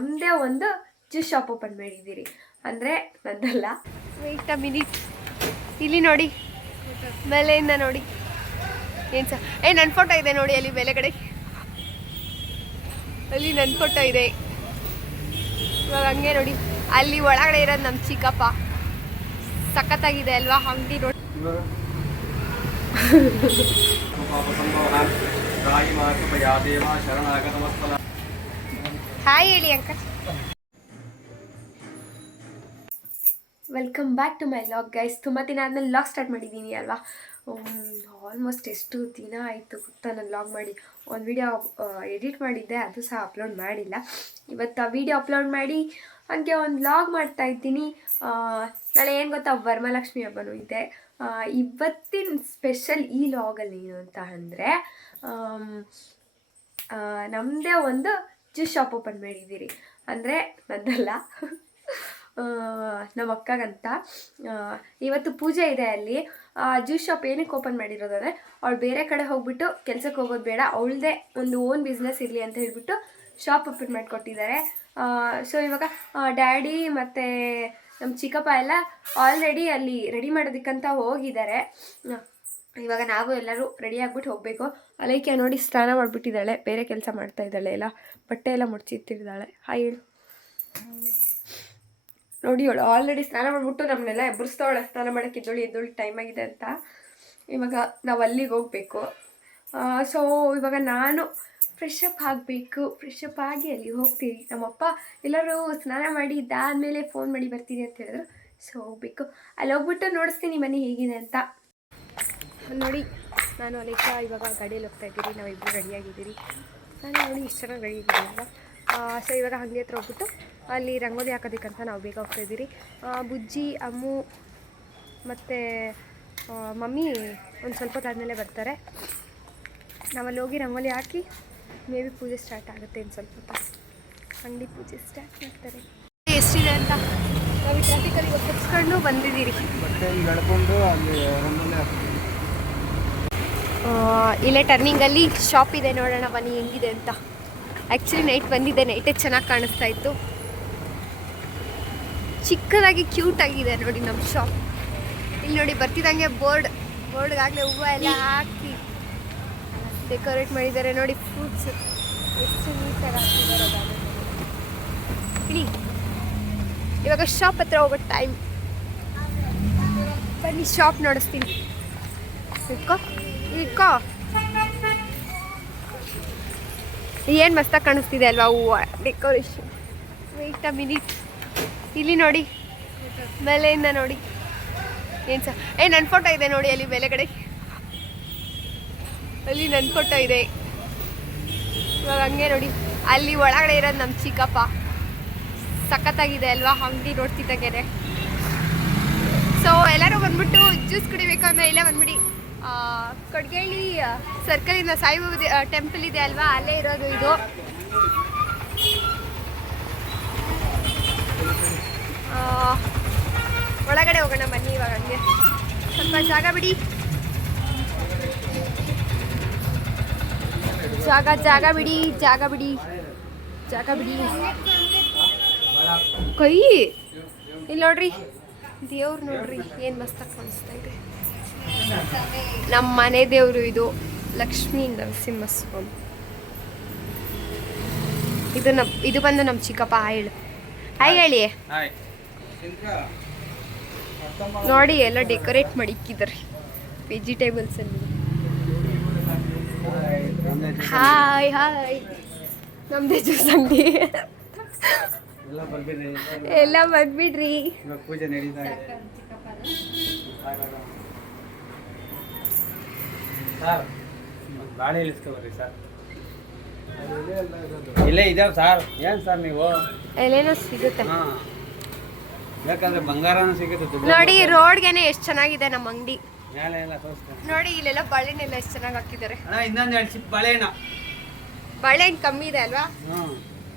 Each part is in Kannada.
ನಮ್ಮದೇ ಒಂದು ಜ್ಯೂಸ್ ಶಾಪ್ ಓಪನ್ ಮಾಡಿದ್ದೀರಿ. ಅಂದರೆ ನಂದಲ್ಲ. ವೆಯ್ಟ್ ಅ ಮಿನಿಟ್, ಇಲ್ಲಿ ನೋಡಿ, ಮೇಲೆಯಿಂದ ನೋಡಿ ಏನು ಸಹ ನನ್ನ ಫೋಟೋ ಇದೆ ನೋಡಿ ಅಲ್ಲಿ ಮೇಲೆಗಡೆ, ಅಲ್ಲಿ ನನ್ನ ಫೋಟೋ ಇದೆ. ಇವಾಗ ಹಂಗೆ ನೋಡಿ, ಅಲ್ಲಿ ಒಳಗಡೆ ಇರೋದು ನಮ್ಮ ಚಿಕ್ಕಪ್ಪ. ಸಖತ್ತಾಗಿದೆ ಅಲ್ವಾ ಅಂಗಡಿ ನೋಡಿ. ಹಾಯ್ ಹೇಳಿ uncle. Welcome back to my vlog guys. ತುಂಬ ದಿನ ಆದಮೇಲೆ ಲಾಗ್ ಸ್ಟಾರ್ಟ್ ಮಾಡಿದ್ದೀನಿ ಅಲ್ವಾ. ಆಲ್ಮೋಸ್ಟ್ ಎಷ್ಟು ದಿನ ಆಯಿತು ಗೊತ್ತಾ ನಾನು ಲಾಗ್ ಮಾಡಿ. ಒಂದು ವಿಡಿಯೋ ಎಡಿಟ್ ಮಾಡಿದ್ದೆ, ಅದು ಸಹ ಅಪ್ಲೋಡ್ ಮಾಡಿಲ್ಲ. ಇವತ್ತು ಆ ವಿಡಿಯೋ ಅಪ್ಲೋಡ್ ಮಾಡಿ ಹಾಗೆ ಒಂದು ಲಾಗ್ ಮಾಡ್ತಾಯಿದ್ದೀನಿ. ನಾಳೆ ಏನು ಗೊತ್ತಾ, ವರಮಹಾಲಕ್ಷ್ಮಿ ಹಬ್ಬನೂ ಇದೆ. ಇವತ್ತಿನ ಸ್ಪೆಷಲ್ ಈ ಲಾಗಲ್ಲಿ ಏನು ಅಂತ ಅಂದರೆ, ನಮ್ಮದೇ ಒಂದು ಜ್ಯೂಸ್ ಶಾಪ್ ಓಪನ್ ಮಾಡಿದ್ದೀರಿ. ಅಂದರೆ ನಂದಲ್ಲ, ನಮ್ಮ ಅಕ್ಕಗಂತ. ಇವತ್ತು ಪೂಜೆ ಇದೆ ಅಲ್ಲಿ. ಜ್ಯೂಸ್ ಶಾಪ್ ಏನಕ್ಕೆ ಓಪನ್ ಮಾಡಿರೋದು ಅಂದರೆ, ಅವಳು ಬೇರೆ ಕಡೆ ಹೋಗ್ಬಿಟ್ಟು ಕೆಲಸಕ್ಕೆ ಹೋಗೋದು ಬೇಡ, ಅವಳದೇ ಒಂದು ಓನ್ ಬಿಸ್ನೆಸ್ ಇರಲಿ ಅಂತ ಹೇಳ್ಬಿಟ್ಟು ಶಾಪ್ ಓಪನ್ ಮಾಡಿಕೊಟ್ಟಿದ್ದಾರೆ. ಸೊ ಇವಾಗ ಡ್ಯಾಡಿ ಮತ್ತು ನಮ್ಮ ಚಿಕ್ಕಪ್ಪ ಎಲ್ಲ ಆಲ್ರೆಡಿ ಅಲ್ಲಿ ರೆಡಿ ಮಾಡೋದಕ್ಕಂತ ಹೋಗಿದ್ದಾರೆ. ಇವಾಗ ನಾವು ಎಲ್ಲರೂ ರೆಡಿ ಆಗಿಬಿಟ್ಟು ಹೋಗಬೇಕು. ಅಲೈಕೆ ನೋಡಿ ಸ್ನಾನ ಮಾಡಿಬಿಟ್ಟಿದ್ದಾಳೆ, ಬೇರೆ ಕೆಲಸ ಮಾಡ್ತಾ ಇದ್ದಾಳೆ, ಎಲ್ಲ ಬಟ್ಟೆ ಎಲ್ಲ ಮುಡ್ಚಿಟ್ಟಿದ್ದಾಳೆ. ಹಾಯ್ ಹೇಳು ನೋಡಿ. ಅವಳು ಆಲ್ರೆಡಿ ಸ್ನಾನ ಮಾಡಿಬಿಟ್ಟು ನಮ್ಮನ್ನೆಲ್ಲ ಎಬ್ಬರಿಸ್ತಾವಳೆ, ಸ್ನಾನ ಮಾಡೋಕ್ಕೆ ಎದ್ದೊಳಿ ಟೈಮ್ ಆಗಿದೆ ಅಂತ. ಇವಾಗ ನಾವು ಅಲ್ಲಿಗೆ ಹೋಗಬೇಕು. ಸೊ ಇವಾಗ ನಾನು ಫ್ರೆಶ್ ಅಪ್ ಆಗಬೇಕು. ಫ್ರೆಶ್ ಅಪ್ ಆಗಿ ಅಲ್ಲಿಗೆ ಹೋಗ್ತೀವಿ. ನಮ್ಮಪ್ಪ ಎಲ್ಲರೂ ಸ್ನಾನ ಮಾಡಿ ಇದ್ದಾದಮೇಲೆ ಫೋನ್ ಮಾಡಿ ಬರ್ತೀನಿ ಅಂತ ಹೇಳಿದ್ರು. ಸೊ ಹೋಗಬೇಕು. ಅಲ್ಲಿ ಹೋಗ್ಬಿಟ್ಟು ನೋಡಿಸ್ತೀನಿ ಮನೆ ಹೇಗಿದೆ ಅಂತ. ನೋಡಿ, ನಾನು ಅಲೇಕ ಇವಾಗ ಗಾಡಿಯಲ್ಲಿ ಹೋಗ್ತಾ ಇದ್ದೀರಿ. ನಾವಿಬ್ಬರು ರೆಡಿಯಾಗಿದ್ದೀರಿ. ನಾನು ನೋಡಿ ಇಷ್ಟು ಚೆನ್ನಾಗಿ ರೆಡಿಯಾಗಿದ್ದೀನಿ ಅಲ್ವಾ. ಸೊ ಇವಾಗ ಹಾಗೆ ಹತ್ರ ಹೋಗ್ಬಿಟ್ಟು ಅಲ್ಲಿ ರಂಗೋಲಿ ಹಾಕೋದಕ್ಕಂತ ನಾವು ಬೇಗ ಹೋಗ್ತಾಯಿದ್ದೀರಿ. ಬುಜ್ಜಿ, ಅಮ್ಮು ಮತ್ತು ಮಮ್ಮಿ ಒಂದು ಸ್ವಲ್ಪ ಹೊತ್ತಾದಮೇಲೆ ಬರ್ತಾರೆ. ನಾವಲ್ಲಿ ಹೋಗಿ ರಂಗೋಲಿ ಹಾಕಿ ಮೇ ಬಿ ಪೂಜೆ ಸ್ಟಾರ್ಟ್ ಆಗುತ್ತೆ. ಇನ್ನು ಸ್ವಲ್ಪ ಹೊತ್ತು ಅಂಗಡಿ ಪೂಜೆ ಸ್ಟಾರ್ಟ್ ಮಾಡ್ತಾರೆ. ಎಷ್ಟಿದೆ ಅಂತ ನಾವು ಈ ಟ್ರಾಫಿಕಲ್ಲಿ ಒಪ್ಪಿಸ್ಕೊಂಡು ಬಂದಿದ್ದೀರಿ. ಇಲ್ಲೇ ಟರ್ನಿಂಗಲ್ಲಿ ಶಾಪ್ ಇದೆ, ನೋಡೋಣ ಬನ್ನಿ ಹೆಂಗಿದೆ ಅಂತ. ಆ್ಯಕ್ಚುಲಿ ನೈಟ್ ಬಂದಿದ್ದೆ, ನೈಟೇ ಚೆನ್ನಾಗಿ ಕಾಣಿಸ್ತಾ ಇತ್ತು. ಚಿಕ್ಕದಾಗಿ ಕ್ಯೂಟ್ ಆಗಿದೆ ನೋಡಿ ನಮ್ಮ ಶಾಪ್. ಇಲ್ಲಿ ನೋಡಿ ಬರ್ತಿದ್ದಂಗೆ ಬೋರ್ಡ್ಗಾಗಲೇ ಹೂವು ಎಲ್ಲ ಹಾಕಿ ಡೆಕೋರೇಟ್ ಮಾಡಿದ್ದಾರೆ ನೋಡಿ. ಫ್ರೂಟ್ಸ್ ಎಷ್ಟು ನೀಟಾಗಿ ಹಾಕಿದ್ದಾರೆ. ಇಡಿ ಇವಾಗ ಶಾಪ್ ಹತ್ರ ಹೋಗೋ ಟೈಮ್. ಬನ್ನಿ ಶಾಪ್ ನೋಡಿಸ್ತೀನಿ. ಇಟ್ಕೋ ಏನು ಮಸ್ತಾಗಿ ಕಾಣಿಸ್ತಿದೆ ಅಲ್ವಾ ಹೂವು ಡೆಕೋರೇಷನ್. ವೆಯ್ಟ್ ಅ ಮಿನಿಟ್, ಇಲ್ಲಿ ನೋಡಿ, ಮೇಲೆಯಿಂದ ನೋಡಿ ಏನು ಸಹ ನನ್ನ ಫೋಟೋ ಇದೆ ನೋಡಿ ಅಲ್ಲಿ ಮೇಲೆಗಡೆ, ಅಲ್ಲಿ ನನ್ನ ಫೋಟೋ ಇದೆ. ಇವಾಗ ಹಂಗೆ ನೋಡಿ, ಅಲ್ಲಿ ಒಳಗಡೆ ಇರೋದು ನಮ್ಮ ಚಿಕ್ಕಪ್ಪ. ಸಖತ್ತಾಗಿದೆ ಅಲ್ವಾ ಅಂಗಡಿ ನೋಡ್ತಿದ್ದಾಗೆ. ಸೊ ಎಲ್ಲರೂ ಬಂದ್ಬಿಟ್ಟು ಜ್ಯೂಸ್ ಕುಡಿಬೇಕು ಅಂದರೆ ಇಲ್ಲೇ ಬಂದ್ಬಿಡಿ. ಕೊಡ್ಗೇಳಿ ಸರ್ಕಲಿಂದ ಸಾಯಿಬಾಬಾ ಟೆಂಪಲ್ ಇದೆ ಅಲ್ವಾ, ಅಲ್ಲೇ ಇರೋದು ಇದು. ಒಳಗಡೆ ಹೋಗೋಣ ಬನ್ನಿ. ಇವಾಗ ಹಂಗೆ ಸ್ವಲ್ಪ ಜಾಗ ಬಿಡಿ, ಜಾಗ ಬಿಡಿ. ಕೈ ಇಲ್ಲಿ ನೋಡ್ರಿ, ದೇವ್ರು ನೋಡ್ರಿ ಏನು ಮಸ್ತಾಗಿ ಕಾಣಿಸ್ತಾ ಇದೆ. ನಮ್ಮ ಮನೆ ದೇವರು ಇದು, ಲಕ್ಷ್ಮೀ ನರಸಿಂಹಸ್ವಾಮಿ. ಇದು ಬಂದು ನಮ್ಮ ಚಿಕ್ಕಪ್ಪ. ಹಾಯ್ ಹೇಳಿ. ನೋಡಿ ಎಲ್ಲ ಡೆಕೋರೇಟ್ ಮಾಡಿಕ್ಕಿದ್ದಾರೆ ವೆಜಿಟೇಬಲ್ಸ್ ಅಲ್ಲಿ. ಹಾಯ್ ನಮ್ದೇ ಜ್ಯೂಸ್ ಅಂಗಡಿ. ಎಲ್ಲ ಬಂದ್ಬಿಡ್ರಿ. ಪೂಜೆ ನಡೀತಾ ಇದೆ ಸರ್. ಗಾಡಿ ಇಳಿಸ್ಕೊಬರ್ರಿ ಸರ್. ಇಲ್ಲೇ ಇದಾವೆ ಸರ್. ಏನು ಸರ್ ನೀವು ಎಲ್ಲೇನೋ ಸಿಗುತ್ತೆ. ಹಾಂ, ಯಾಕಂದ್ರೆ ಬಂಗಾರನೂ ಸಿಗುತ್ತೆ. ನೋಡಿ ರೋಡ್ಗೆನೆ ಎಷ್ಟು ಚೆನ್ನಾಗಿದೆ ನಮ್ಮ ಅಂಗಡಿ. ಮೇಲೆ ಎಲ್ಲ ತೋರಿಸ್ತಾರೆ ನೋಡಿ, ಇಲ್ಲೆಲ್ಲ ಬಾಳೆಹಣ್ಣೆಲ್ಲ ಎಷ್ಟು ಚೆನ್ನಾಗಿ ಹಾಕಿದ್ದಾರೆ. ಇನ್ನೊಂದು 2 ಚಿಪ್ ಬಾಳೆಹಣ್ಣು ಕಮ್ಮಿ ಇದೆ ಅಲ್ವಾ.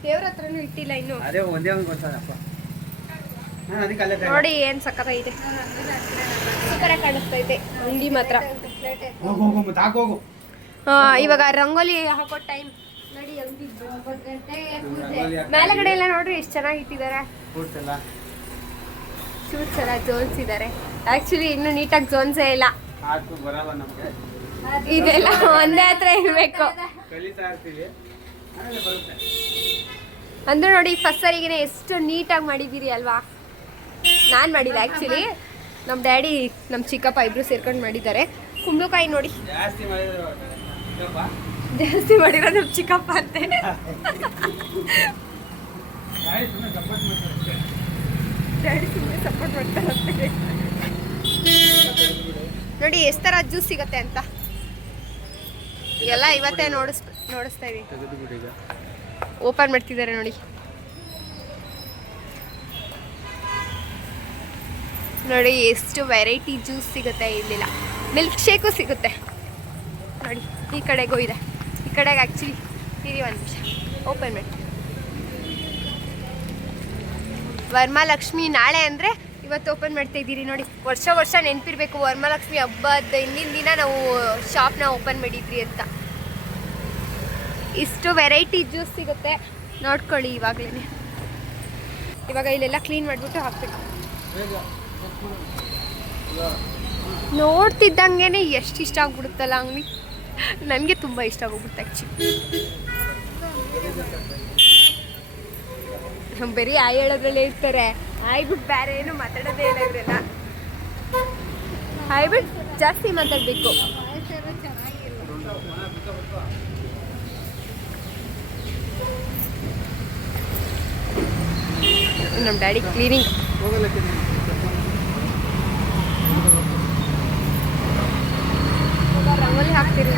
ದೇವ್ರ ಹತ್ರನೂ ಇಟ್ಟಿಲ್ಲ ಇನ್ನು. ಅದೇ ಒಂದೇ ಒಂದು ಗೊತ್ತದಪ್ಪ. ನೋಡಿ ಏನ್ ಸಕ್ಕತ್ತಾಗಿದೆ, ಸೂಪರಾಗಿ ಕಾಣಿಸ್ತಾ ಇದೆ ಅಂಗಡಿ ಮಾತ್ರ. ಇವಾಗ ರಂಗೋಲಿ ಹಾಕೋ ಟೈಮ್. ನೋಡಿ ಅಂತಿದ್ದು 9 ಗಂಟೆಗೆ ಪೂಜೆ. ಮೇಲೆಗಡೆ ಎಲ್ಲ ನೋಡ್ರಿ ಎಷ್ಟು ಚೆನ್ನಾಗಿ ಇಟ್ಟಿದ್ದಾರೆ. ಫ್ರೂಟ್ಸ್ ಎಲ್ಲ ಶೂಟ್ಸ್ ಎಲ್ಲ ಜೋಡಿಸಿದ್ದಾರೆ. ಆಕ್ಚುಲಿ ಇನ್ನು ನೀಟಾಗಿ ಜೋನ್ಸೇ ಇಲ್ಲ. ಆಯ್ತು ಬರಲ್ಲ ನಮಗೆ. ಇದೆಲ್ಲ ಒಂದೇ ಹತ್ರ ಇರಬೇಕು. ಕಲಿತಾ ಇರ್ತೀವಿ ಆಮೇಲೆ ಬರುತ್ತೆ. ಅಂದ್ರೆ ನೋಡಿ ಫಸ್ಟ್ ಸರಿಗೆನೆ ಎಷ್ಟು ನೀಟಾಗಿ ಮಾಡಿದ್ದೀರಿ ಅಲ್ವಾ. ನಾನು ಮಾಡಿದ್ದೆ ಆ್ಯಕ್ಚುಲಿ. ನಮ್ಮ ಡ್ಯಾಡಿ ನಮ್ಮ ಚಿಕ್ಕಪ್ಪ ಇಬ್ಬರು ಸೇರ್ಕೊಂಡು ಮಾಡಿದ್ದಾರೆ. ಕುಂಬಳಕಾಯಿ ನೋಡಿ ಜಾಸ್ತಿ ಮಾಡಿದ್ರು ಜಾಸ್ತಿ ಮಾಡಿರೋ ನಮ್ಮ ಚಿಕ್ಕಪ್ಪ ಅಂತೆ. ಡ್ಯಾಡಿ ಸುಮ್ಮನೆ ಸಪೋರ್ಟ್ ಮಾಡ್ತಾರಂತೆ. ನೋಡಿ ಎಷ್ಟು ಥರ ಜ್ಯೂಸ್ ಸಿಗುತ್ತೆ ಅಂತ ಎಲ್ಲ ಇವತ್ತೇ ನೋಡಿಸ್ತಾ ಇದೀವಿ. ಓಪನ್ ಮಾಡ್ತಿದ್ದಾರೆ ನೋಡಿ. ನೋಡಿ ಎಷ್ಟು ವೆರೈಟಿ ಜ್ಯೂಸ್ ಸಿಗುತ್ತೆ. ಇಲ್ಲಿಲ್ಲ ಮಿಲ್ಕ್ ಶೇಕು ಸಿಗುತ್ತೆ ನೋಡಿ. ಈ ಕಡೆಗೂ ಇದೆ. ಈ ಕಡೆಗೆ ಆ್ಯಕ್ಚುಲಿ ಇರಿ ಒಂದು ನಿಮಿಷ ಓಪನ್ ಮಾಡಿ. ವರಮಹಾಲಕ್ಷ್ಮಿ ನಾಳೆ ಅಂದರೆ ಇವತ್ತು ಓಪನ್ ಮಾಡ್ತಾ ಇದ್ದೀರಿ ನೋಡಿ. ವರ್ಷ ವರ್ಷ ನೆನಪಿರಬೇಕು ವರಮಹಾಲಕ್ಷ್ಮಿ ಹಬ್ಬದ ಹಿಂದಿನ ದಿನ ನಾವು ಶಾಪ್ನ ಓಪನ್ ಮಾಡಿದ್ರಿ ಅಂತ. ಇಷ್ಟು ವೆರೈಟಿ ಜ್ಯೂಸ್ ಸಿಗುತ್ತೆ ನೋಡ್ಕೊಳ್ಳಿ. ಇವಾಗಲೇ ಇವಾಗ ಇಲ್ಲೆಲ್ಲ ಕ್ಲೀನ್ ಮಾಡಿಬಿಟ್ಟು ಹಾಕ್ಬೇಕು. ನೋಡ್ತಿದ್ದಂಗೆ ಎಷ್ಟು ಇಷ್ಟ ಆಗ್ಬಿಡುತ್ತಲ್ಲ ಅಂಗಡಿ. ನನಗೆ ತುಂಬ ಇಷ್ಟ ಆಗೋಗ್ಬಿಡುತ್ತೆ ಆ್ಯಕ್ಚುಲಿ. ಬರೀ ಆಯ್ ಹೇಳೋದ್ರಲ್ಲೇ ಇರ್ತಾರೆ. ಆಯ್ಬಿಟ್ಟು ಬೇರೆ ಏನು ಮಾತಾಡೋದೇ ಇಲ್ಲ ಇವರೆಲ್ಲ. ಆಯ್ಬಿಟ್ಟು ಜಾಸ್ತಿ ಮಾತಾಡಬೇಕು. ನಮ್ಮ ಡ್ಯಾಡಿ ಕ್ಲೀನಿಂಗ್. ರಂಗೋಲಿ ಹಾಕ್ತೀರಿ.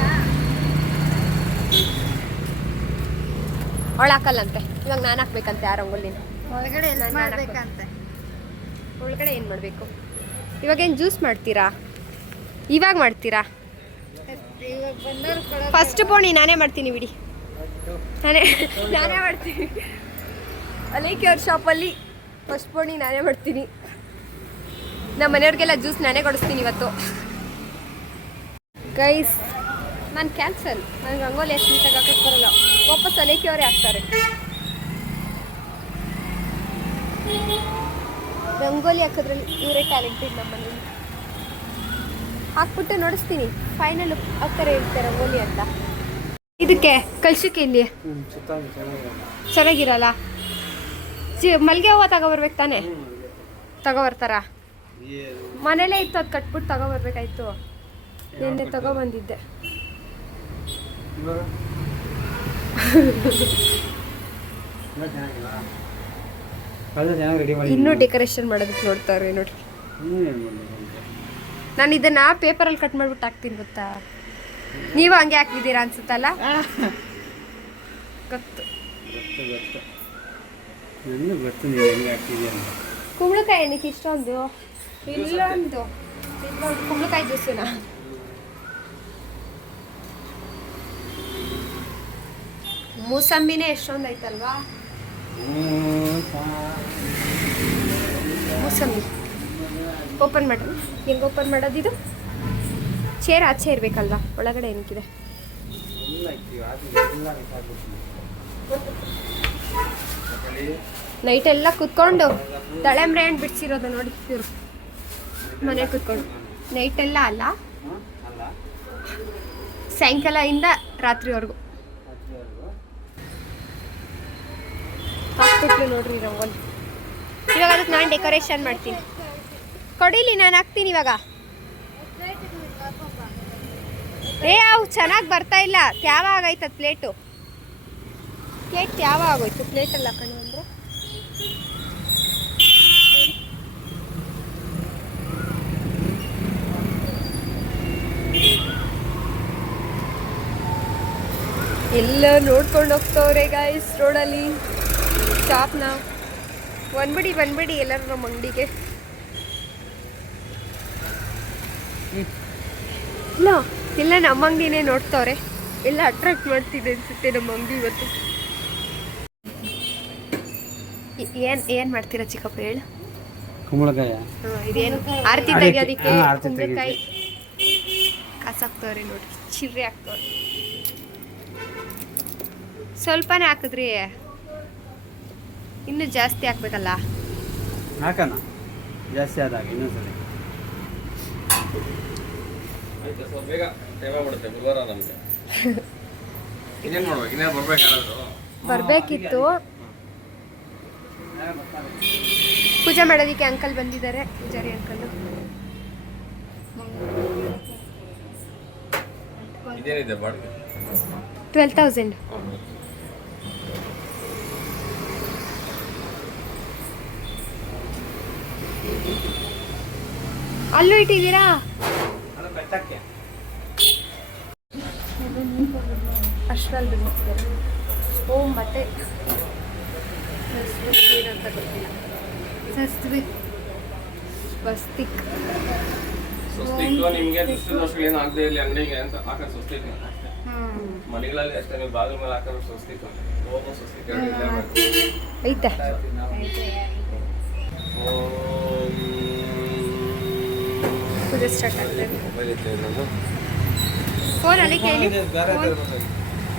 ಅವಳು ಹಾಕಲ್ಲಂತೆ. ಇವಾಗ ನಾನು ಹಾಕ್ಬೇಕಂತೆ ಆ ರಂಗೋಲಿನ. ಒಳಗಡೆ ಮಾಡ್ಬೇಕಂತೆ. ಒಳಗಡೆ ಏನು ಮಾಡಬೇಕು? ಇವಾಗೇನು ಜ್ಯೂಸ್ ಮಾಡ್ತೀರಾ? ಇವಾಗ ಮಾಡ್ತೀರಾ? ಫಸ್ಟ್ ಪೋಣಿ ನಾನೇ ಮಾಡ್ತೀನಿ ಬಿಡಿ. ನಾನೇ ಮಾಡ್ತೀನಿ. ಅಲೈಕಿ ಅವ್ರ ಶಾಪಲ್ಲಿ ಫಸ್ಟ್ ಪೋಣಿ ನಾನೇ ಮಾಡ್ತೀನಿ. ನಮ್ಮ ಮನೆಯವ್ರಿಗೆಲ್ಲ ಜ್ಯೂಸ್ ನಾನೇ ಕೊಡಿಸ್ತೀನಿ ಇವತ್ತು. ಗೈಸ್ ನಾನು ಕ್ಯಾನ್ಸಲ್. ನನಗೆ ರಂಗೋಲಿ ಎಷ್ಟು ನೀಟಾಗಿ ಹಾಕಕ್ಕೆ ಬರಲ್ಲ. ವಾಪಸ್ ಅಲೈಕಿ ಅವರೇ ಹಾಕ್ತಾರೆ. ರಂಗೋಲಿ ಹಾಕೋದ್ರಲ್ಲಿ ಇವರೇ ಟ್ಯಾಲೆಂಟೆಡ್ ನಮ್ಮ ಮನೇಲಿ. ಹಾಕ್ಬಿಟ್ಟು ನೋಡಿಸ್ತೀನಿ ಫೈನಲ್ ಆಗ್ತಾರೆ ಇರುತ್ತೆ ರಂಗೋಲಿ ಅಂತ. ಇದಕ್ಕೆ ಕಳ್ಸಕ್ಕೆ ಇಲ್ಲಿ ಚೆನ್ನಾಗಿರಲ್ಲ. ಮಲ್ಲಿಗೆ ಹೂವು ತಗೊಬರ್ಬೇಕು ತಾನೆ? ತಗೊಬರ್ತಾರ? ಮನೇಲೇ ಇತ್ತು, ಅದು ಕಟ್ಬಿಟ್ಟು ತಗೊಬರ್ಬೇಕಾಯ್ತು. ನಿನ್ನೆ ತಗೊಬಂದಿದ್ದೆ. ಇನ್ನೂ ಡೆಕೋರೇಷನ್ ಮಾಡೋದಕ್ಕೆ ನೋಡ್ತಾರೆ ನೋಡ್ರಿ. ನಾನು ಇದನ್ನ ಪೇಪರಲ್ಲಿ ಕಟ್ ಮಾಡಿಬಿಟ್ಟು ಹಾಕ್ತೀನಿ ಗೊತ್ತಾ. ನೀವು ಹಂಗೆ ಹಾಕಿದ್ದೀರಾ ಅನ್ಸುತ್ತಲ್ಲ. ಗೊತ್ತು. ಕುಂಬಳಕಾಯಿ ಏನಕ್ಕೆ ಇಷ್ಟೊಂದು? ಇಲ್ಲೊಂದು ಕುಂಬಳಕಾಯಿ ಜ್ಯೂಸಿನ. ಮೂಸಂಬಿನೇ ಎಷ್ಟೊಂದು ಐತಲ್ವಾ. ಮೂಸಂಬಿ ಓಪನ್ ಮಾಡಿ. ಹೆಂಗೆ ಓಪನ್ ಮಾಡೋದು? ಇದು ಚೇರ್ ಆಚೆ ಇರಬೇಕಲ್ವಾ, ಒಳಗಡೆ ಏನಕ್ಕಿದೆ? ನೈಟೆಲ್ಲ ಕುತ್ಕೊಂಡು ತಳೆಂಬ್ರೆ ಹಣ್ಣು ಬಿಡಿಸಿರೋದು ನೋಡಿ ಇವರು ಮನೆ ಕುತ್ಕೊಂಡು. ನೈಟೆಲ್ಲ ಅಲ್ಲ, ಸಾಯಂಕಾಲದಿಂದ ರಾತ್ರಿವರೆಗೂ ಹಾಕ್ಬಿಟ್ಲು ನೋಡ್ರಿ ರಂಗೋಲಿ. ಇವಾಗ ಅದಕ್ಕೆ ನಾನು ಡೆಕೋರೇಷನ್ ಮಾಡ್ತೀನಿ. ಕೊಡಿಲಿ, ನಾನು ಹಾಕ್ತೀನಿ ಇವಾಗ. ಅವು ಚೆನ್ನಾಗಿ ಬರ್ತಾ ಇಲ್ಲ. ತ್ಯಾವ ಆಗೈತೆ ಅದು ಪ್ಲೇಟು. ಪ್ಲೇಟ್ ತ್ಯಾವ ಆಗೋಯ್ತು. ಪ್ಲೇಟಲ್ಲಿ ಹಾಕೊಂಡು ಅಂದರೆ ಎಲ್ಲ ನೋಡ್ಕೊಂಡು ಹೋಗ್ತವ್ರೆ ಗಾಯ್ಸ್ ರೋಡಲ್ಲಿ. ಸ್ಟಾಪ್ ನಾವು ಬಂದ್ಬಿಡಿ ಎಲ್ಲರೂ ನಮ್ಮ ಅಂಗಡಿಗೆ. ಇಲ್ಲ ಎಲ್ಲ ನಮ್ಮ ಅಂಗಡಿನೇ ನೋಡ್ತವ್ರೆ. ಎಲ್ಲ ಅಟ್ರಾಕ್ಟ್ ಮಾಡ್ತಿದೆ ಅನ್ಸುತ್ತೆ ನಮ್ಮ ಅಂಗಡಿ ಇವತ್ತು. ಏನು ಮಾಡ್ತೀರಾ ಚಿಕ್ಕಪ್ಪ ಹೇಳು? ಕುಂಬಳಕಾಯಿ. ಇದೇನು ಆರತಿ ತೆಗಿಯೋದಕ್ಕೆ ಕುಂಬಳಕಾಯಿ ಕಾಸು ಹಾಕ್ತವ್ರೆ ನೋಡಿ. ಚಿರ್ರೆ ಹಾಕ್ತವ್ರೆ. ಸ್ವಲ್ಪನೇ ಹಾಕಿದ್ರಿ, ಇನ್ನೂ ಜಾಸ್ತಿ ಹಾಕ್ಬೇಕಲ್ಲ. ಹಾಕೋಣ ಜಾಸ್ತಿ ಆದಾಗ ಇನ್ನೊಂದ್ಸಲಿ. ಬೇಗ ಟೈಮ್ ಆಗ್ಬಿಡುತ್ತೆ ಬುಧವಾರ ನಮಗೆ. ಇನ್ನೇನು ಮಾಡ್ಬೇಕು, ಇನ್ನೇನು ಬರ್ಬೇಕಾದ್ರು ಬರಬೇಕಿತ್ತು. ಪೂಜೆ ಮಾಡೋದಕ್ಕೆ ಅಂಕಲ್ ಬಂದಿದ್ದಾರೆ, ಪೂಜಾರಿ ಅಂಕಲ್. ಇದೇನಿದೆ ಬಾಡಿಗೆ? 12,000. ಅಲ್ಲೂ ಇಟ್ಟಿದ್ದೀರಾ? ಅದು ಬೆಟ್ಟಕ್ಕೆ ಅಷ್ಟರಲ್ಲಿ ಬಂದಿದ್ದಾರೆ. ಓ ಮತ್ತೆ ಏನಂತ ಗೊತ್ತಿಲ್ಲ. ಸ್ವಸ್ತಿಕ್ ಸ್ವಸ್ತಿಕ್ಕು ನಿಮಗೆ ದೃಷ್ಟಿ ಏನು ಆಗದೆ ಇರಲಿ ಅಂಗಡಿಗೆ ಅಂತ ಹಾಕೋದು ಸ್ವಸ್ತಿಕ್ ಅಷ್ಟೇ. ಮನೆಗಳಲ್ಲಿ ಅಷ್ಟೇ ನೀವು ಬಾಗಿಲ ಮೇಲೆ ಹಾಕೋದು ಸ್ವಸ್ತಿಕ್. ಓಂ ಸ್ವಸ್ತಿಕ್ ಎರಡು ಇಲ್ಲೇ ಮಾಡ್ತೀವಿ. ಐತೆ. ಪೂಜೆ ಸ್ಟಾರ್ಟ್ ಆಗ್ತದೆ. ಮೊಬೈಲ್ ಇತ್ತು ಇನ್ನೊಂದು ಫೋನಲ್ಲಿ ಕೇಳಿ. ಬೇರೆ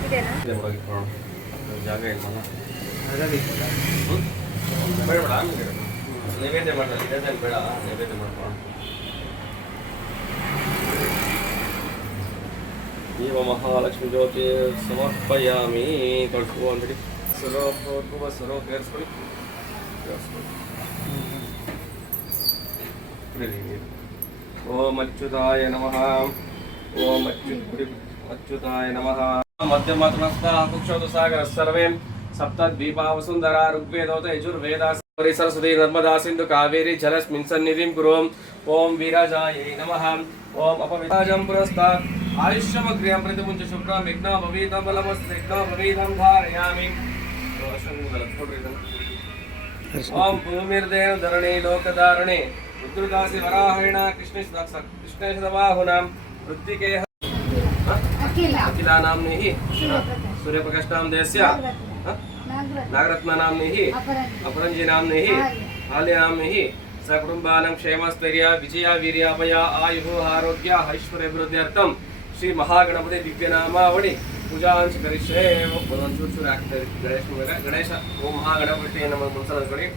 ಇದೇನಾ? ಇದೆ ಒಳಗೆ ಕೊಡೋಣ. ಜಾಗ ಇಲ್ವಲ್ಲ. ಅದರಲ್ಲಿ ಬೇಡ ಬೇಡ ಆಮೇಲೆ ಇಡು. ನೈವೇದ್ಯ ಮಾಡಲ್ಲ ಇರೋದೇನು ಬೇಡ, ನೈವೇದ್ಯ ಮಾಡ್ಕೊಳ್ಳೋಣ. ಇವ ಮಹಾಲಕ್ಷ್ಮಿ ಜ್ಯೋತಿ ಸಮರ್ಪಯಾಮಿ. ತೊಳ್ಕೊ ಅಂದ್ಬಿಡಿ. ಸರೋ ಸೇರಿಸ್ಕೊಳ್ಳಿ. ಓಂ ಅಚ್ಯುತಾಯ ನಮಃ. ಓಂ ಅಚ್ಯುತಾಯ ನಮಃ. ಮಧ್ಯಮಾತ್ಮಸ್ಥಃ ಕುಕ್ಷೋತು ಸಾಗರ ಸರ್ವೇ ಸಪ್ತದ್ವೀಪಾ ವಸುಂಧರಾ ಋಗ್ವೇದೋತ ಯಜುರ್ವೇದ ಸರಸ್ವತಿ ನರ್ಮದಾ ಸಿಂಧು ಕಾವೇರಿ ಜಲಸ್ಮಿನ್ ಸನ್ನಿಧಿಂ ಕುರು. ಓಂ ವೀರಾಜಾಯ ನಮಃ. ಓಂ ಅಪವಿರಾಜಂ ಪುರಸ್ತಾತ್ ಆಯುಷ್ಯಮಗ್ರ್ಯಂ ಪ್ರತಿಮುಂಚ ಶುಕ್ರಂ ವಿಘ್ನ ಭವೀತಂ ಬಲಮಸ್ತ ವಿಘ್ನ ಭವೀತಂ ಧಾರಯಾಮಿ. ಓಂ ಭೂಮಿರ್ದೇವ ಧರಣಿ ಲೋಕಧಾರಣೆ ರುದ್ರದಾಸಿ ವರಾಹೇಣ ಕೃಷ್ಣೇಶವಾಹುನ ಋತ್ತಿಕೇಯ ಅಖಿಲಾನಾಂನಿಃ ಸೂರ್ಯಪ್ರಕಾಶನಾಮಧೇಯಸ್ಯ ನಾಗರತ್ನನಾಂನಿಃ ಅಪರಂಜಿನಾಂನಿಃ ಆಲ್ಯನಾಂನಿಃ ಸಕುಟುಂಬಾನಾಂ ಕ್ಷೇಮಸ್ಥೈರ್ಯ ವಿಜಯ ವೀರ್ಯಾಭಯ ಆಯುಃ ಆರೋಗ್ಯ ಐಶ್ವರ್ಯಾಭಿವೃದ್ಧ್ಯರ್ಥಂ ಶ್ರೀ ಮಹಾಗಣಪತಿ ದಿವ್ಯನಾಮಾವಳಿ ಪೂಜಾಂಶ ಕರಿಷ್ಯೆ. ಒಂದೊಂಚೂರು ಆಗ್ತದೆ ಗಣೇಶ. ಓಂ ಮಹಾಗಣಪತಿ ನಮ್ಮ ಮುನ್ಸಲಲ್ಲಿ.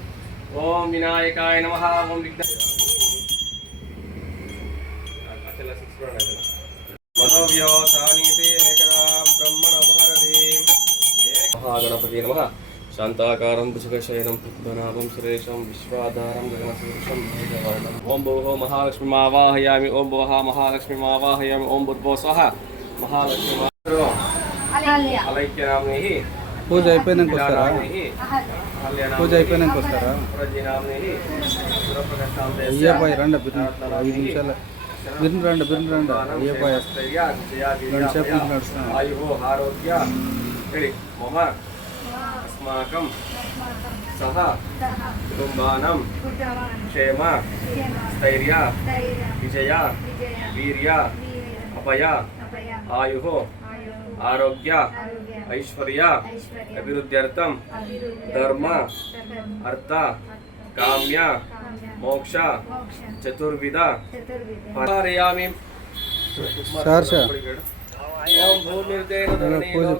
ಓಂ ವಿನಾಯಕಾಯ ನಮಃ. ಓಂ ವಿಘ್ನ ಮಹಾಗಣಪತಿ ನಮಃ. ಶಾಂತಾಕಾರಂ ಭುಜಗಶಯನಂ ಪದ್ಮನಾಭಂ ಸುರೇಶಂ ವಿಶ್ವಾಧಾರಂ ಗಗನಸದೃಶಂ ಮೇಘವರ್ಣಂ. ಓಂ ಭೂಹೋ ಮಹಾಲಕ್ಷ್ಮೀ ಆವಾಹಯಾಮಿ. ಓಂ ಭುವಃ ಮಹಾಲಕ್ಷ್ಮೀ ಆವಾಹಯಾಮಿ. ಓಂ ಭೂರ್ಭುವಃ ಸ್ವಃ ಮಹಾಲಕ್ಷ್ಮೀ ಅಲೈಕ್ಯನಾಮ್ನಿಃ పూజ అయిపోయినాక వస్తారా? పూజ అయిపోయినాక వస్తారా? అయ్యప్ప రండి, 5 నిమిషాలు బిర్రు రండి అయ్యప్ప. గంటసేపు నడుస్తున్నాను. ಆಯುಃ ಆರೋಗ್ಯ ಹೇಳಿ. ಮಮ ಅಸ್ಮಾಕಂ ಸಹ ಕುಟುಂಬಾನಾಂ ಕ್ಷೇಮ ಸ್ಥೈರ್ಯ ವಿಜಯ ವೀರ್ಯ ಅಭಯ ಆಯುಃ ಆರೋಗ್ಯ ಐಶ್ವರ್ಯ ಅಭಿವೃದ್ಧ್ಯರ್ಥಂ ಧರ್ಮ ಅರ್ಥ ಕಾಮ್ಯ ಮೋಕ್ಷ ಚತುರ್ವಿಧ ಪಾರಯಾಮಿ. ಓಂ ಭೂಮಿರ್ದೇನ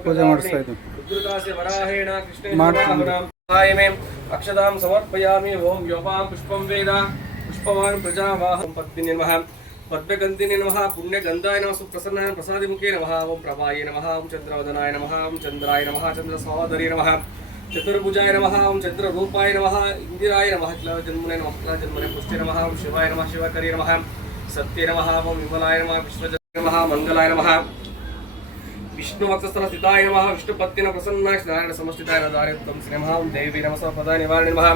ಪೂಜೆ ಮಾಡಿಸ್ತಾ ಇದ್ದೀನಿ. ರುದ್ರದಾಸಿ ವರಾಹೇಣ ಕೃಷ್ಣೇಶವಾಹುನಾಂ ಅಕ್ಷತಾಂ ಸಮರ್ಪಯಾಮಿ. ಓಂ ಯೋಪಾಂ ಪುಷ್ಪಂ ವೇದ ಪುಷ್ಪವಾನ್ ಪ್ರಜಾವಾಹಂ ಪದ್ಮಿನಿ ನಮಃ. ಪದ್ಮಗಂಧಿನಿ ನಮಃ. ಪುಣ್ಯಗಂಧಾಯ ನಮಃ. ಸುಪ್ರಸನ್ನಾಯ ಪ್ರಸಾದಿಮುಖೇ ನಮಃ. ಓಂ ಪ್ರಭಾಯ ನಮಃ. ಓಂ ಚಂದ್ರವದನಾಯ ನಮಃ. ಓಂ ಚಂದ್ರಾಯ ನಮಃ. ಚಂದ್ರ ಸಹೋದರಿ ನಮಃ. ಚತುರ್ಭುಜಾಯ ನಮಃ. ಓಂ ಚಂದ್ರರೂಪಾಯ ನಮಃ. ಇಂದಿರಾಯ ನಮಃ. ಜನ್ಮನೆ ನಮಃ. ಜನ್ಮನೆ ಪುಷ್ಟಿ ನಮಃ. ಓಂ ಶಿವಾಯ ನಮಃ. ಶಿವಕರಿ ನಮಃ. ಸತ್ಯ ನಮಃ. ಓಂ ವಿಮಲಾಯ ನಮಃ. ವಿಶ್ವಜ ನಮಃ. ಮಂಗಲಾಯ ನಮಃ. ವಿಷ್ಣು ವಕ್ಷಸ್ಥಲ ಸ್ಥಿತಾಯ ನಮಃ. ವಿಷ್ಣುಪತ್ತಿನ ಪ್ರಸನ್ನಾಯ ನಾರಾಯಣ ಸಮಸ್ಥಿತಾಯ ನದಾರ್ಯತ್ವಂ ಶ್ರೀ ನಮಃ. ಓಂ ದೇವಿ ನಮಃ. ಪದ ನಿವಾರಣೆ ನಮಃ.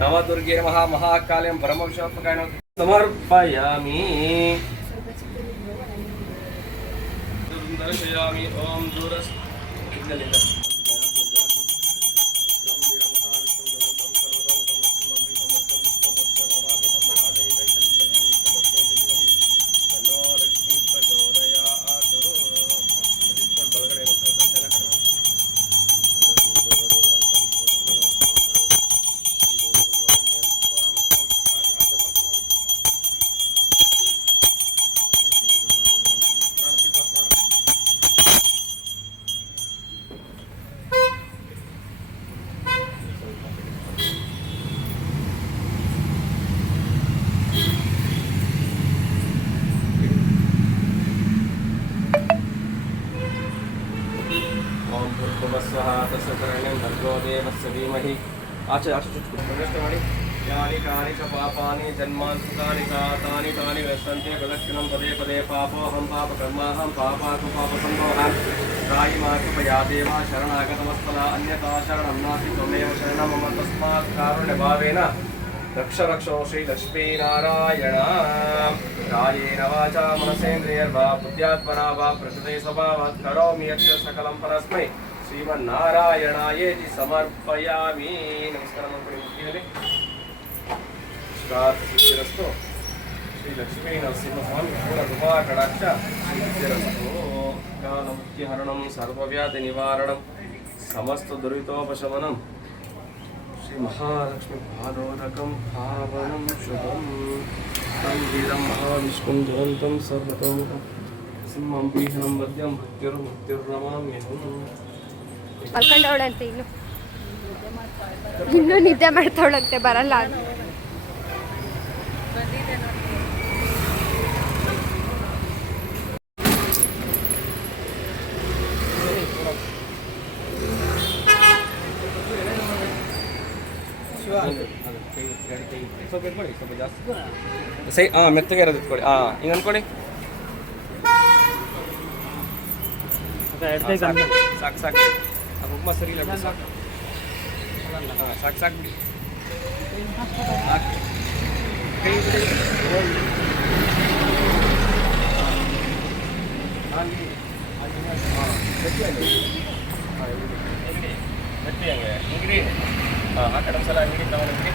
ನವದುರ್ಗೆ ನಮಃ. ಮಹಾಕಾಲ್ಯಂ ಪರಮವಿಶ್ವಾತ್ಮಕಾಯ ನಮಃ. ಸಮರ್ಪಯಾಮಿ. ದರ್ಶಯಾಮಿ. ಓಂ ದೂರಸ್ भर्गो देवस्य धीमहि प्रविष्ट ಮಾಡಿ यानि कानि च पापानि जन्मान्तकानि तानि तानि वर्षन्ते प्रदक्षिणं पदे पदे पापोऽहं पापकर्माहं पापात् पापसम्भवः रायि मातुपया देवा शरणागतमस्तला अन्यथा शरणं नास्ति त्वमेव शरणं मम तस्मात् कारुण्यभावेन रक्ष रक्षो श्रीलक्ष्मीनारायण कायेन वाचा मनसेन्द्रियर्वा बुद्ध्यात्मना वा प्रकृते स्वभावात् करोमि यच्च सकलं परस्मै श्रीमन्नारायणायेति समर्पयामि नमस्कारं मुख्यमंत्री सिद्धिरस्तु श्री लक्ष्मी नरसिंहस्वामी पूर्ण कटाक्ष सिद्धिरस्तु कालमुक्तिहरणं सर्वव्याधि निवारणं समस्त दुरितोपशमनं श्री महालक्ष्मी पादोदकं पावनं शुभं वीरं महाविष्णुं दुरन्तं सर्वतो सिंहं भीषणं वद्यं मृत्युर्नमाम्यहम् ಮಲ್ಕೊಂಡವಳಂತೆ ಇನ್ನೂ ನಿದ್ದೆ ಮಾಡ್ತಾವಳಂತೆ ಬರಲ್ಲ ಅಂತ. ಸ್ವಲ್ಪ ಜಾಸ್ತಿ ಸೈ ಹಾಂ ಮೆತ್ತಗೆ ಇರೋದು ಇಟ್ಕೊಳ್ಳಿ ಹಾಂ ಹಿಂಗೆ ಅಂದ್ಕೊಳ್ಳಿ ಸಾಕು ಸಾಕು ಆ ಕುಂಕುಮ ಸರಿ ಇಲ್ಲ ಬಿಡಿ ಸಾಕು ಹಾಂ ಸಾಕು ಸಾಕು ಬಿಡಿ ಕೈ ಬಿಡಿ ಗಟ್ಟಿ ಹಂಗೆ ಹಿಂಗಿಡಿ ಹಾಂ ಆ ಕಡೆ ಒಂದ್ಸಲ ಅಂಗಡಿ ತಗೊಂಡಿದ್ರಿ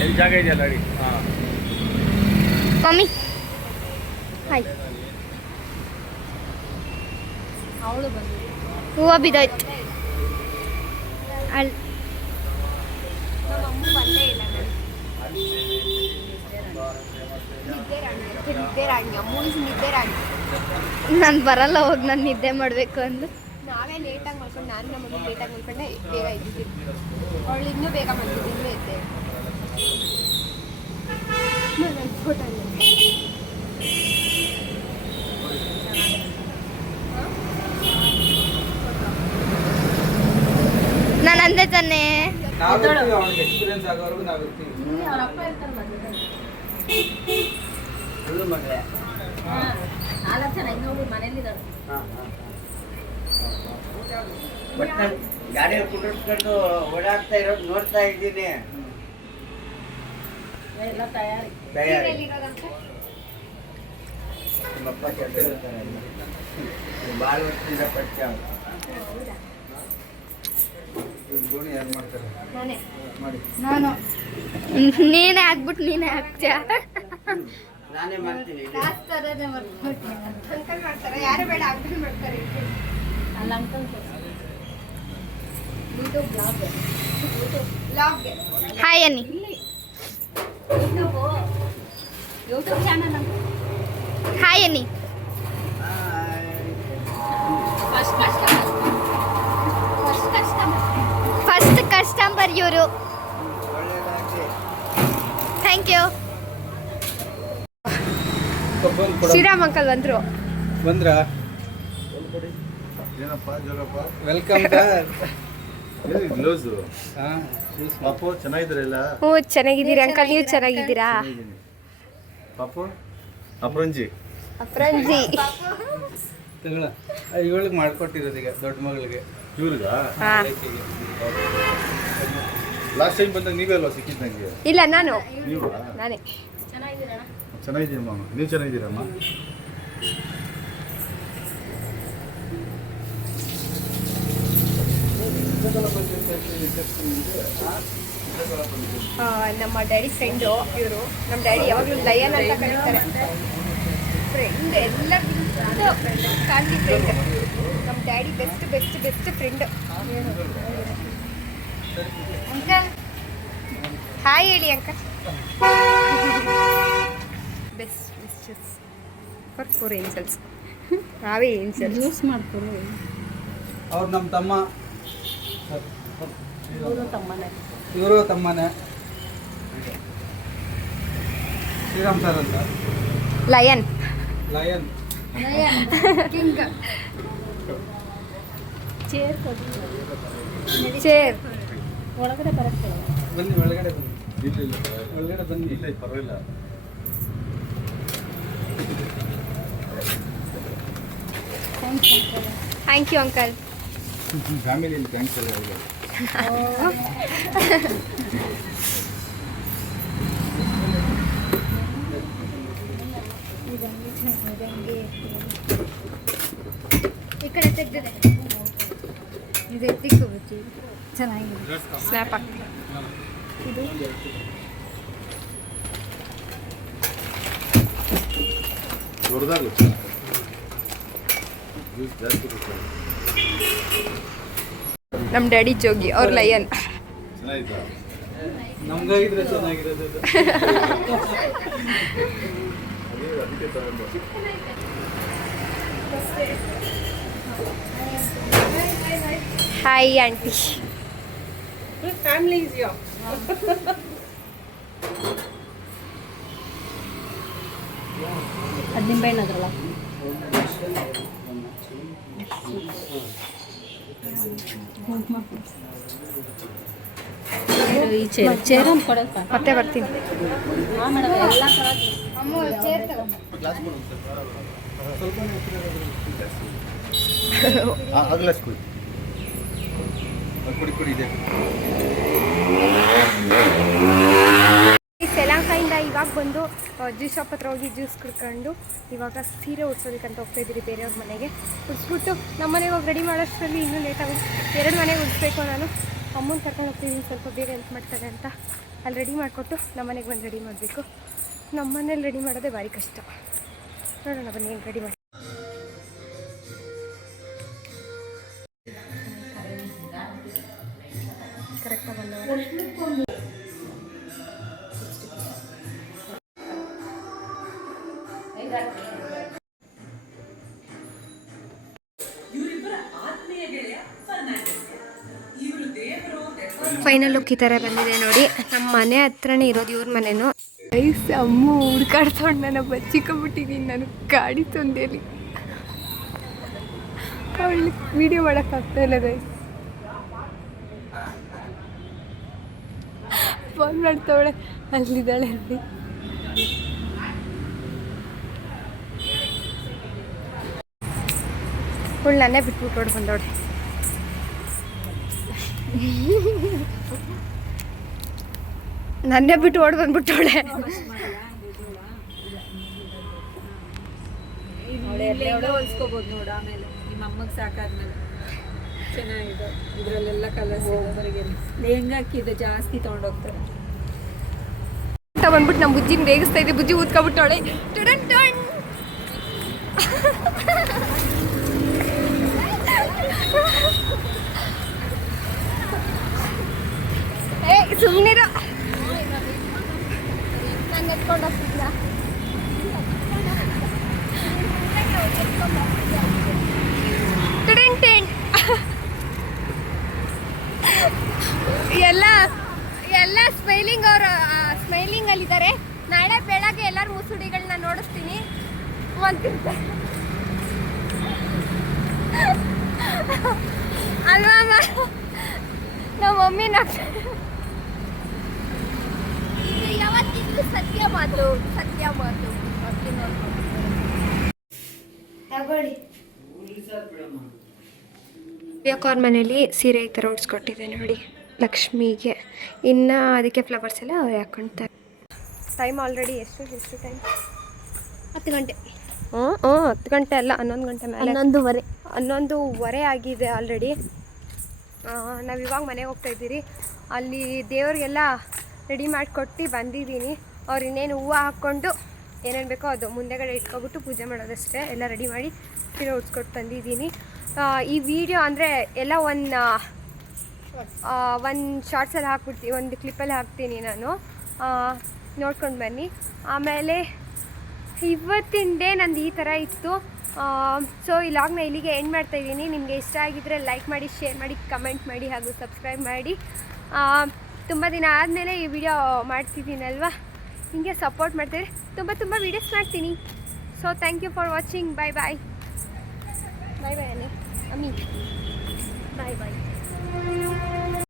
ಎಲ್ಲಿ ಜಾಗ ಇದೆಯಲ್ಲ ಅಡಿ ಹಾಂ ಮಮ್ಮಿ ಹಾಯ್ ಹೂವು ಬಿದ್ದೋಯ್ತು ಅಲ್ಲಿ ನಾನು ಬರಲ್ಲ ಹೋಗಿ ನಾನು ನಿದ್ದೆ ಮಾಡಬೇಕು ಅಂದು ನಾವೇ ಲೇಟಾಗಿ ಮಾಡ್ಕೊಂಡು ನಾನು ನಮ್ಮ ಮಮ್ಮಿ ಲೇಟಾಗಿ ಮಾಡ್ಕೊಂಡೆ ಬೇಗ ಇದ್ದಿದ್ದು ಅವಳು ಇನ್ನೂ ಬೇಗ ಮಾಡ್ತಿದ್ದು ಇನ್ನೂ ಇದ್ದೆ ಫೋಟೋ ನಾನು ಅಂದೆ ತಾನೆ ಅವ್ನಿಗೆ ಎಕ್ಸ್ಪೀರಿಯನ್ಸ್ ಆಗೋವರೆಗೂ ನಾವು ಇರ್ತೀವಿ. ಗಾಡಿಯಲ್ಲಿ ಕುಂಡಿಸ್ಕೊಂಡು ಓಡಾಡ್ತಾ ಇರೋದು ನೋಡ್ತಾ ಇದ್ದೀನಿ. ತಯಾರಿ ನಿಮ್ಮಪ್ಪ ಕೆಟ್ಟಿರ್ತಾರೆ ಭಾಳ ವರ್ಷದಿಂದ ಪರಿಚಯ ಗೋಣಿ ಯಾರು ಮಾಡ್ತಾರೆ ಮಾಡಿ ನಾನು ನೀನೇ ಹಾಕ್ಬಿಟ್ಟು ನೀನೇ ಹಾಕ್ತೀಯ ನಾನೇ ಮಾಡ್ತೀನಿ ಅಂಕಲ್ ಮಾಡ್ತಾರೆ ಯಾರು ಬೇಡ ಅಂಕಲ್ ಮಾಡ್ತಾರೆ ಬ್ಲಾಗ್ಗೆ ಹಾಯ್ ಅನ್ನಿ ಹಾಯ್ ಅನ್ನಿ ಫಸ್ಟ್ ಕಸ್ಟಮರ್ ಇವರು ಥ್ಯಾಂಕ್ ಯು ಶ್ರೀರಾಮ್ ಅಂಕಲ್ ಬಂದ್ರು ಬಂದ್ರಾ ಏನಪ್ಪ ಜೋಗಪ್ಪ ವೆಲ್ಕಮ್ ಏನಿದು ಗ್ಲೌಸು ಹಾಂ ಪಾಪು ಚೆನ್ನಾಗಿದ್ದೀರಲ್ಲ ಹ್ಞೂ ಚೆನ್ನಾಗಿದ್ದೀರಿ ಅಂಕಲ್ ನೀವು ಚೆನ್ನಾಗಿದ್ದೀರಾ ಚೆನ್ನಾಗಿದ್ದೀನಿ. ಪಾಪು ಅಪ್ರಂಜಿ ಅಪ್ರಂಜಿ ತಗೊಳ ಇವಳಿಗೆ ಮಾಡ್ಕೊಟ್ಟಿರೋದು ಈಗ ದೊಡ್ಡ ಮಗಳಿಗೆ ಇವ್ರಿಗ ಹಾ ಲಾಸ್ಟ್ ಟೈಮ್ ಬಂದಾಗ ನೀವೇ ಅಲ್ವಾ ಸಿಕ್ಕಿದ್ದು ನನಗೆ ಇಲ್ಲ ನಾನು ನೀವು ನಾನೇ ಚೆನ್ನಾಗಿದ್ದೀನಿ ಮಾಮ ನೀವು ಚೆನ್ನಾಗಿದ್ದೀರಮ್ಮ ನಮ್ಮ ಡ್ಯಾಡಿ ಫ್ರೆಂಡು ಇವರು ನಮ್ಮ ಡ್ಯಾಡಿ ಯಾವಾಗಲೂ ಲಯನ್ ಅಂತ ಕರೀತಾರೆ ಫ್ರೆಂಡ್ ಎಲ್ಲರಿಗಿಂತ ಫ್ಯಾಮಿಲಿ ಫ್ರೆಂಡ್ ನಮ್ಮ daddy best best best friend uncle hi ಹೇಳಿ uncle best wishes for 4 angels ನಾವೇ ಏಂಜಲ್ ಯೂಸ್ ಮಾಡ್ಕೊಳ್ಳಿ ಅವ್ರು ನಮ್ಮ ತಮ್ಮ ಇವರು ತಮ್ಮನೇ ಶ್ರೀರಾಮ್ ಸರ್ ಅಂತ ಲಯನ್ ಲಯನ್ ಚೇರ್ ಬನ್ನಿ ಒಳಗಡೆ ಬನ್ನಿ. ಇಲ್ಲ ಒಳಗಡೆ ಬನ್ನಿ. ಇಲ್ಲ ಪರವಾಗಿಲ್ಲ. Thank you uncle. ಫ್ಯಾಮಿಲಿಯಲ್ಲಿ ಥ್ಯಾಂಕ್ಸ್ ಎಲ್ಲ ಹೇಳಿ. ಈ ಕಡೆ ತೆಗ್ದಿದೆ ಇದು ಎತ್ತಿಕ್ಕೋಬೇಕು ಚೆನ್ನಾಗಿದೆ. ಸ್ನ್ಯಾಪ್ ಆಗ್ತದೆ. ದೊಡ್ಡದಾಗುತ್ತೆ ಜ್ಯೂಸ್ ಜಾಸ್ತಿ ಕೊಡ್ತಾರೆ. ನಮ್ಮ ಡ್ಯಾಡಿ ಜೋಗಿ ಅವ್ರ ಲಯನ್. ಚೆನ್ನಾಗಿತ್ತಾ? ನಮ್ಗಾಗಿದ್ರೆ ಚೆನ್ನಾಗಿರೋದು ಇದು. ಅದಕ್ಕೆ ತಗೊಂಡು ಹಾಯ್ ಆಂಟಿ. ಅದು ನಿಂಬೆಹಣ್ಣು ಅದ್ರಲ್ಲ ಈ ಚೇರ್ ಒಂದು ಕೊಡೋದು ಮತ್ತೆ ಬರ್ತೀನಿ. ಆಗ್ಲಾಸ್ ಕುಡಿ ಕುಡಿ ಕುಡಿ ಇದೆ. ಯಲಹಂಕದಿಂದ ಇವಾಗ ಬಂದು ಜ್ಯೂಸ್ ಶಾಪ್ ಹತ್ರ ಹೋಗಿ ಜ್ಯೂಸ್ ಕುಡ್ಕೊಂಡು ಇವಾಗ ಸೀರೆ ಉಡ್ಸೋದಕ್ಕಂತ ಹೋಗ್ತಾ ಇದ್ದೀರಿ ಬೇರೆಯವ್ರ ಮನೆಗೆ. ಉಡ್ಸ್ಬಿಟ್ಟು ನಮ್ಮ ಮನೆಗೆ ಹೋಗಿ ರೆಡಿ ಮಾಡೋಷ್ಟರಲ್ಲಿ ಇನ್ನೂ ಲೇಟಾಗಿ 2 ಮನೆಗೆ ಉಡಿಸ್ಬೇಕು. ನಾನು ಅಮ್ಮನ ಕರ್ಕೊಂಡು ಹೋಗ್ತಿದ್ದೀನಿ, ಸ್ವಲ್ಪ ಬೇಗ ಹೆಲ್ಪ್ ಮಾಡ್ತಾರೆ ಅಂತ. ಅಲ್ಲಿ ರೆಡಿ ಮಾಡಿಕೊಟ್ಟು ನಮ್ಮ ಮನೆಗೆ ಬಂದು ರೆಡಿ ಮಾಡಬೇಕು. ನಮ್ಮ ಮನೇಲಿ ರೆಡಿ ಮಾಡೋದೇ ಭಾರಿ ಕಷ್ಟ. ನೋಡೋಣ ಬನ್ನಿ ಏನು ರೆಡಿ ಮಾಡಿ. ಕರೆಕ್ಟಾಗಿ ಬಂದವ. ಫೈನಲ್ ಲುಕ್ ಈ ಥರ ಬಂದಿದೆ ನೋಡಿ. ನಮ್ಮ ಮನೆ ಹತ್ರನೇ ಇರೋದು ಇವ್ರ ಮನೆಯೂ. ಗೈಸ್ ಅಮ್ಮ ಹುಡ್ಕಾಡ್ಕೊಂಡು ನನ್ನ ಬಚ್ಚಿಕೊಂಡ್ಬಿಟ್ಟಿದ್ದೀನಿ ನಾನು ಗಾಡಿ ತೊಂದೇಲಿ. ಅವಳು ವಿಡಿಯೋ ಮಾಡೋಕ್ಕಾಗ್ತಾ ಇಲ್ಲ ಗೈಸ್. ಫೋನ್ ಮಾಡ್ತಾವಳೆ, ಅಲ್ಲಿದ್ದಾಳೆ ಅಲ್ಲಿ. ಅವಳು ನನ್ನೇ ಬಿಟ್ಬಿಟ್ಟು ಓಡ್ ಬಂದವಳೆ. ನನ್ನೇ ಬಿಟ್ಟು ಓಡ್ ಬಂದ್ಬಿಟ್ಟವಳೆ. ಹೊಲ್ಸ್ಕೋಬೋದು ನೋಡು. ಆಮೇಲೆ ನಿಮ್ಮ ಅಮ್ಮಗೆ ಸಾಕಾದ್ಮೇಲೆ ಚೆನ್ನಾಗಿದೆ. ಇದರಲ್ಲೆಲ್ಲ ಕಲರ್ಸ್ ಲೆಹಂಗಾಕಿ ಇದು ಜಾಸ್ತಿ ತೊಗೊಂಡೋಗ್ತಾರೆ. ಬಂದ್ಬಿಟ್ಟು ನಮ್ಮ ಬುಜ್ಜಿನ ರೇಗಿಸ್ತಾ ಇದ್ದೆ. ಬುಜ್ಜಿ ಊದ್ಕೊಬಿಟ್ಟವಳೆ. ಏ ಸುಮ್ಮನಿರೋ, ನಾನು ಎತ್ಕೊಂಡು ಹೋಗ್ತಿದ್ದ. ಎಲ್ಲ ಸ್ಮೈಲಿಂಗ್ ಅವರು ಸ್ಮೈಲಿಂಗಲ್ಲಿದ್ದಾರೆ. ನಾಳೆ ಬೆಳಗ್ಗೆ ಎಲ್ಲರ ಮುಸುಡಿಗಳನ್ನ ನೋಡಿಸ್ತೀನಿ. ಅಲ್ವಾ ನಮ್ಮ ಮಮ್ಮಿ ಯಾವತ್ತಿದ್ರು ಸತ್ಯ ಮಾತು ತಗೊಳ್ಳಿ. ಅವ್ರ ಮನೇಲಿ ಸೀರೆ ಈ ಥರ ಉಡ್ಸ್ಕೊಟ್ಟಿದೆ ನೋಡಿ ಲಕ್ಷ್ಮಿಗೆ. ಇನ್ನು ಅದಕ್ಕೆ ಫ್ಲವರ್ಸ್ ಎಲ್ಲ ಅವ್ರು ಹಾಕ್ಕೊಳ್ತಾರೆ. ಟೈಮ್ ಆಲ್ರೆಡಿ ಎಷ್ಟು ಟೈಮ್? 10 ಗಂಟೆ. 10 ಗಂಟೆ ಅಲ್ಲ, 11 ಗಂಟೆ ಮೇಲೆ. 11:15 ಆಗಿದೆ ಆಲ್ರೆಡಿ. ನಾವು ಇವಾಗ ಮನೆಗೆ ಹೋಗ್ತಾಯಿದ್ದೀರಿ. ಅಲ್ಲಿ ದೇವ್ರಿಗೆಲ್ಲ ರೆಡಿ ಮಾಡಿಕೊಟ್ಟು ಬಂದಿದ್ದೀನಿ. ಅವ್ರು ಇನ್ನೇನು ಹೂವು ಹಾಕ್ಕೊಂಡು ಏನೇನು ಬೇಕೋ ಅದು ಮುಂದೆಗಡೆ ಇಟ್ಕೊಬಿಟ್ಟು ಪೂಜೆ ಮಾಡೋದಷ್ಟೇ. ಎಲ್ಲ ರೆಡಿ ಮಾಡಿ ಸೀರೆ ಉಡ್ಸ್ಕೊಟ್ಟು ಬಂದಿದ್ದೀನಿ. ಈ ವಿಡಿಯೋ ಅಂದರೆ ಎಲ್ಲ ಒಂದು ಶಾರ್ಟ್ಸಲ್ಲಿ ಹಾಕ್ಬಿಡ್ತೀನಿ, ಒಂದು ಕ್ಲಿಪ್ಪಲ್ಲಿ ಹಾಕ್ತೀನಿ ನಾನು. ನೋಡ್ಕೊಂಡು ಬನ್ನಿ. ಆಮೇಲೆ ಇವತ್ತಿನ ಡೇ ನಂದು ಈ ಥರ ಇತ್ತು. ಸೊ ಈ ಲಾಗ್ನ ಇಲ್ಲಿಗೆ ಎಂಡ್ ಮಾಡ್ತಾಯಿದ್ದೀನಿ. ನಿಮಗೆ ಇಷ್ಟ ಆಗಿದ್ದರೆ ಲೈಕ್ ಮಾಡಿ, ಶೇರ್ ಮಾಡಿ, ಕಮೆಂಟ್ ಮಾಡಿ ಹಾಗೂ ಸಬ್ಸ್ಕ್ರೈಬ್ ಮಾಡಿ. ತುಂಬ ದಿನ ಆದಮೇಲೆ ಈ ವಿಡಿಯೋ ಮಾಡ್ತಿದ್ದೀನಲ್ವ, ಹೀಗೆ ಸಪೋರ್ಟ್ ಮಾಡ್ತೀರಿ. ತುಂಬ ವೀಡಿಯೋಸ್ ಮಾಡ್ತೀನಿ. So thank you for watching. Bye bye bye bye ಅಮ್ಮಿ ಬಾಯ್ ಬಾಯ್.